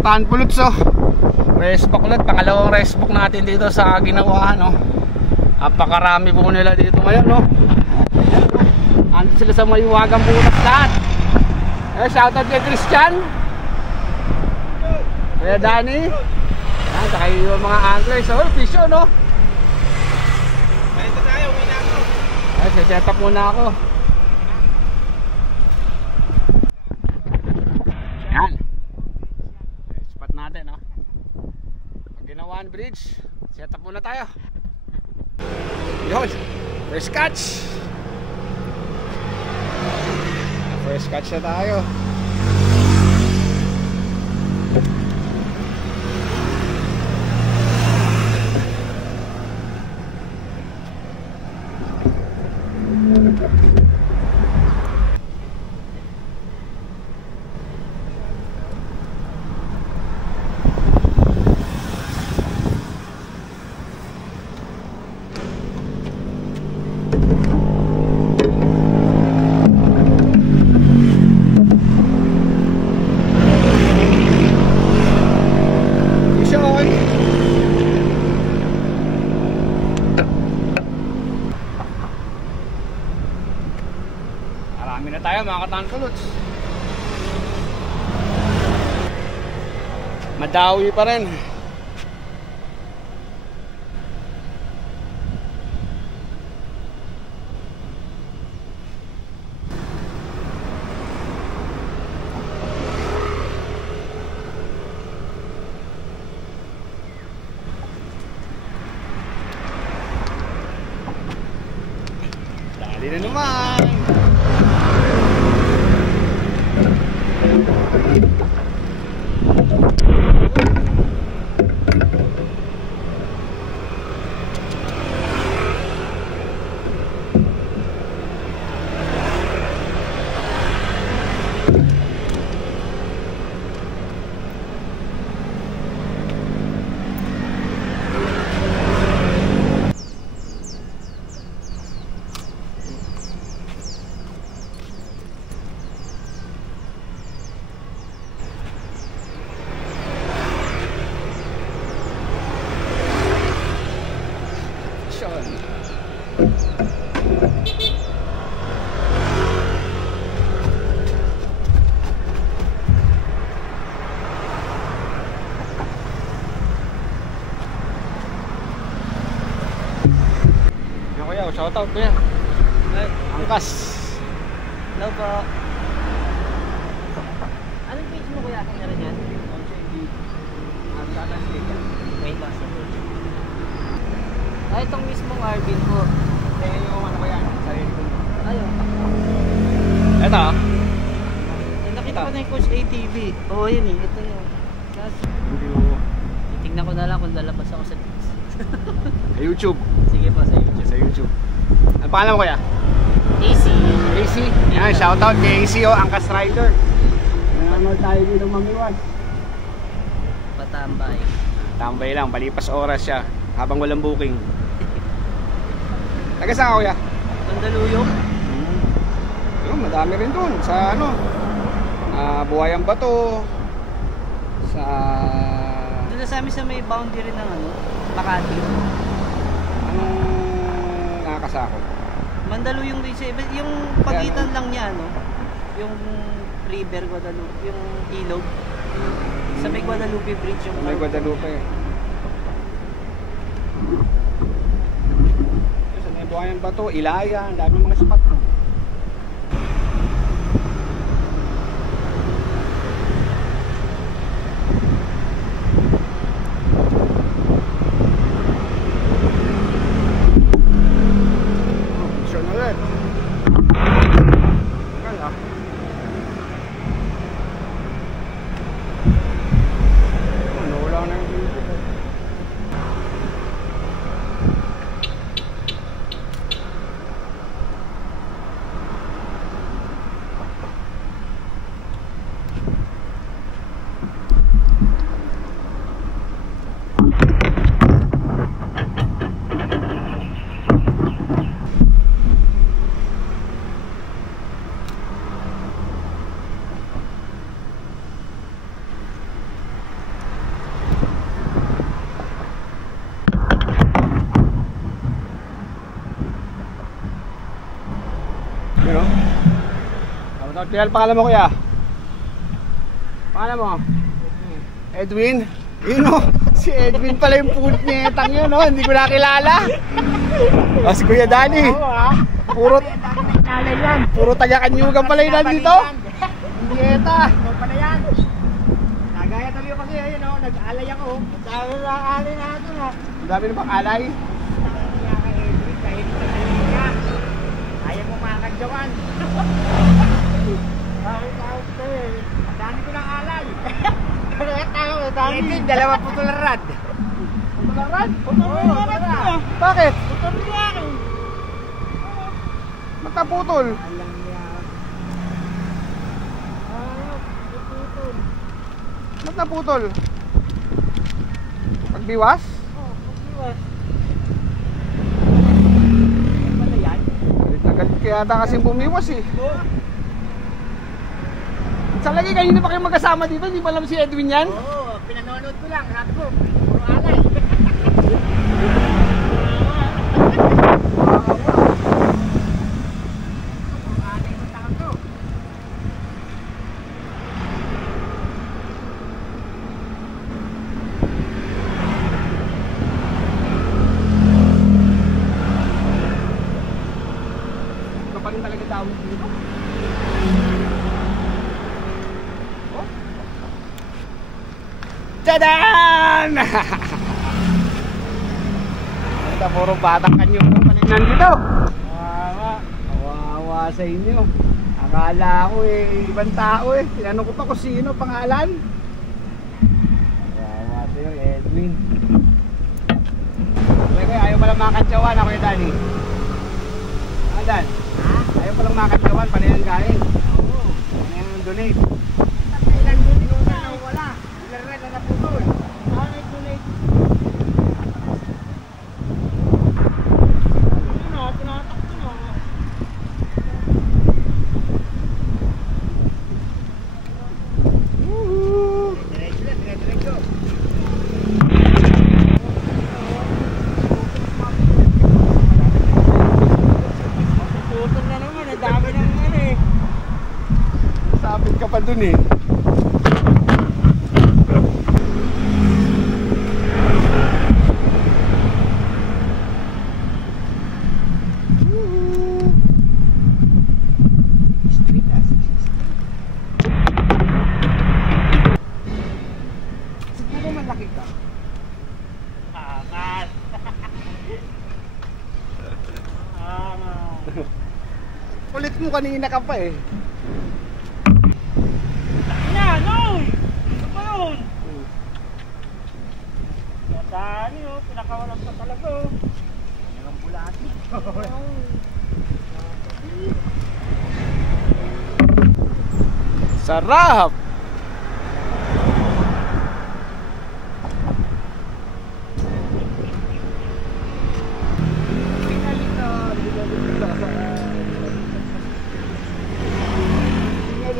mga tanpuluts, oh. Rest book ulit, pangalawang rest book natin dito sa Ginawa, no. Napakarami po nila dito ngayon, no. Andito sila sa Mayuwagang Butas lahat. Shoutout kay Christian, kaya Danny, saka yung mga anglers. So, fisyo, no. Ito tayo, uwi na ako. Set up muna ako. Yan, spot natin, no. Pag Ginawaan Bridge, set up muna tayo. Yun, first catch. First catch na tayo. Marami na tayo mga katanpuluts. Madawi pa rin. Dali na naman. Shoutout kuya. Angkas. Hello po. Anong page mo kuya? Kung meron yan? Wait lang sa page. Itong mismong Arvin po. Yung ano ba yan? Sarili ko. Ayun. Ito. Nakita ko na yung Coach ATV. Oo yun eh. Ito yun. Titignan ko na lang kung lalabas ako sa Sa YouTube. Sige po sa YouTube. Sa YouTube. Ang pangalan mo kuya? AC. AC. Yan, shoutout kay AC, oh, Angkas Rider. Nanonood tayo dito mamiwas. Patambay. Tambay lang, palipas oras siya habang walang booking. Taga saan ka kuya? Mandaluyong. Yun, madami rin dun sa ano, Buhayang Bato, sa Doon sa amin sa may boundary ng ano, Makati. anong nakakasakop? Mandaluyong din siya. Yung pagitan lang niya, no? Yung River Guadalupe, yung ilog. Sa may Guadalupe Bridge yung May Guadalupe. Sa may Buhayang Bato, Ilaya, ang dami mga spot mo. You know? Kaya pangalan mo kuya? Pangalan mo? Edwin? Yun o, si Edwin pala yung punyetang yun o, hindi ko nakilala. O si Kuya Danny. Puro taga-Kanyugan pala yun nandito. Punyeta. Ito pala yan. Nagaya tuloy kasi ayun o, nag-alay ako. Sabi na alay natin o. Ang dami na bang alay? Kahit sa kanina. Ayaw mo makakagyawan. Dami ko ng alay. Edwin, dalawa putularad. Putularad? Putularad? Bakit? Putularad. Ba't naputol? Alam niya. Putol. Ba't naputol? Pagbiwas? Oo, pagbiwas. Ano yan? Galit na galit kaya ata kasing bumiwas eh. Sa lagi kanina pa kayo magkasama dito, hindi pa alam si Edwin yan? Oo, pinanonood ko lang, sabi ko, puro alay. Puro alay mo tawag ko. Ito pa rin talaga tawag dito. Tadaan! Ito, puro batang Kanyugan pala nandito. Kawawa sa inyo. Akala ko eh, ibang tao eh. Tinanong ko pa kung sino pangalan. Kawawa sa iyo, Edwin. Okay, ayaw palang makatsawan ako yung Danny. Ano Dan? Ayaw palang makatsawan, panayan kain. Panayan donate. Ilan doon yung wala. Ilan na naputol. Ano yung donate? Tinatak ko na. Diretso. Putol na naman, ang dami ng ano eh. Sabit ka pa dun eh. Siguro malaki ka. Angas. Angas. Kulit mo kanina ka pa eh. Yan, oy! Ano ba yun? Dani, oh, pinakawalan pa talaga, oh. Yan ang bulati. Sarap!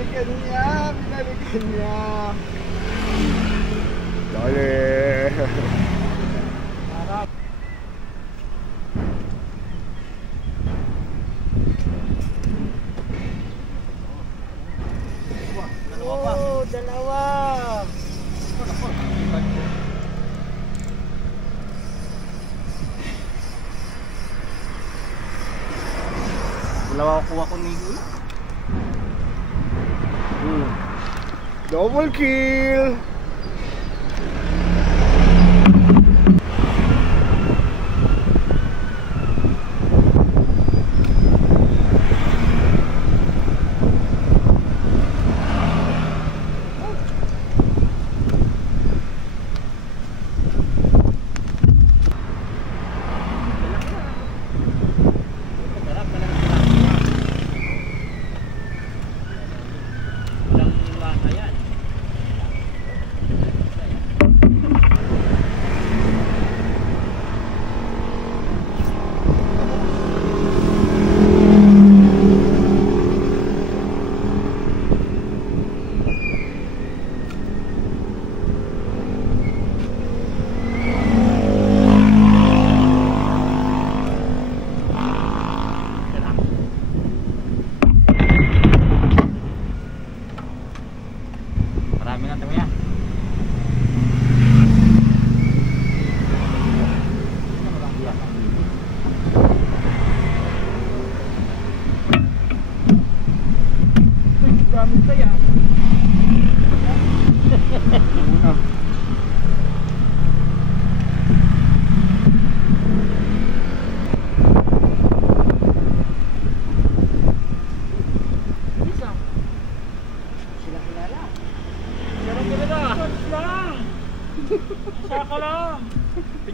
Binalikan niya. Dali. Oh, dalawa. Dalawa kuha ko ni Double kill.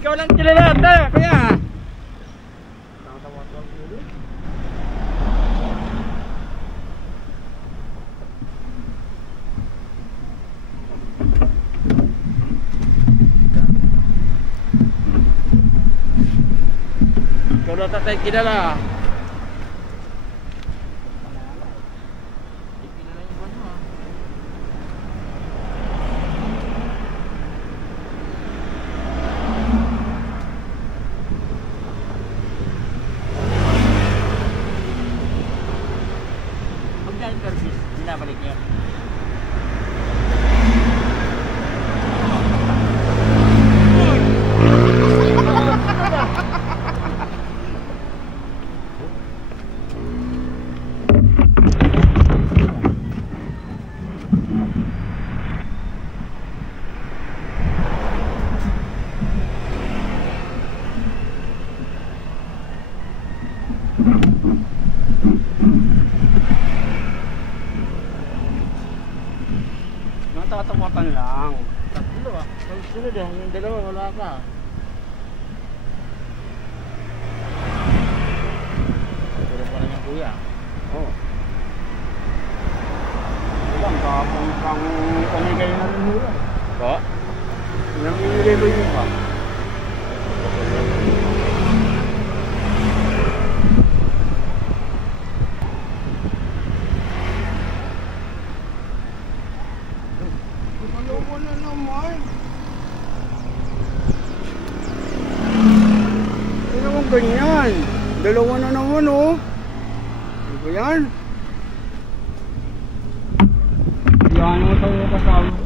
Ikaw lang kilala, kaya. Ikaw lang tatay kilala. Binabalik niya. Natatawakan lang. Tatlo ah. Ang sunod ah. Yung dalawa wala ka. Tulong pa naman kuya. Oo. Ilang kapang pang pamigay na rin mula. Ba? Ilang minigay ba yun pa? Dalawa na naman. Ano naman ganyan? Dalawa na naman oh. Ano ba yan? Yan mo tayo kasama ko.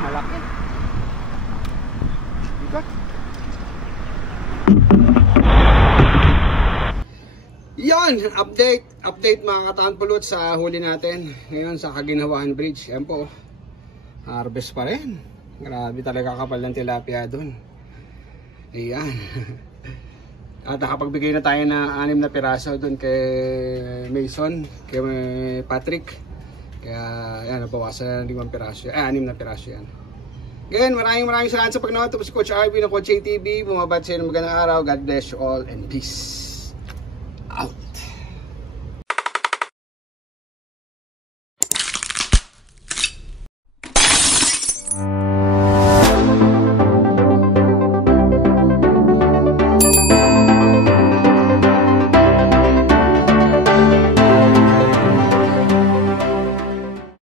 Malaki. Ika. Yan, update mga katanpulot sa huli natin ngayon sa Kaginhawaan Bridge. Yan po, harvest pa rin. Grabe talaga kapal ng tilapia dun. Ayan. At nakapagbigay na tayo na 6 na piraso dun kay Mason, kay Patrick. Kaya yan, nabawasan na 5 piraso, 6 na piraso yan. Again, maraming salamat sa pagnood. Tapos si Coach RB ng Coach ATV. Bumabad sa inyo, magandang araw. God bless you all and peace.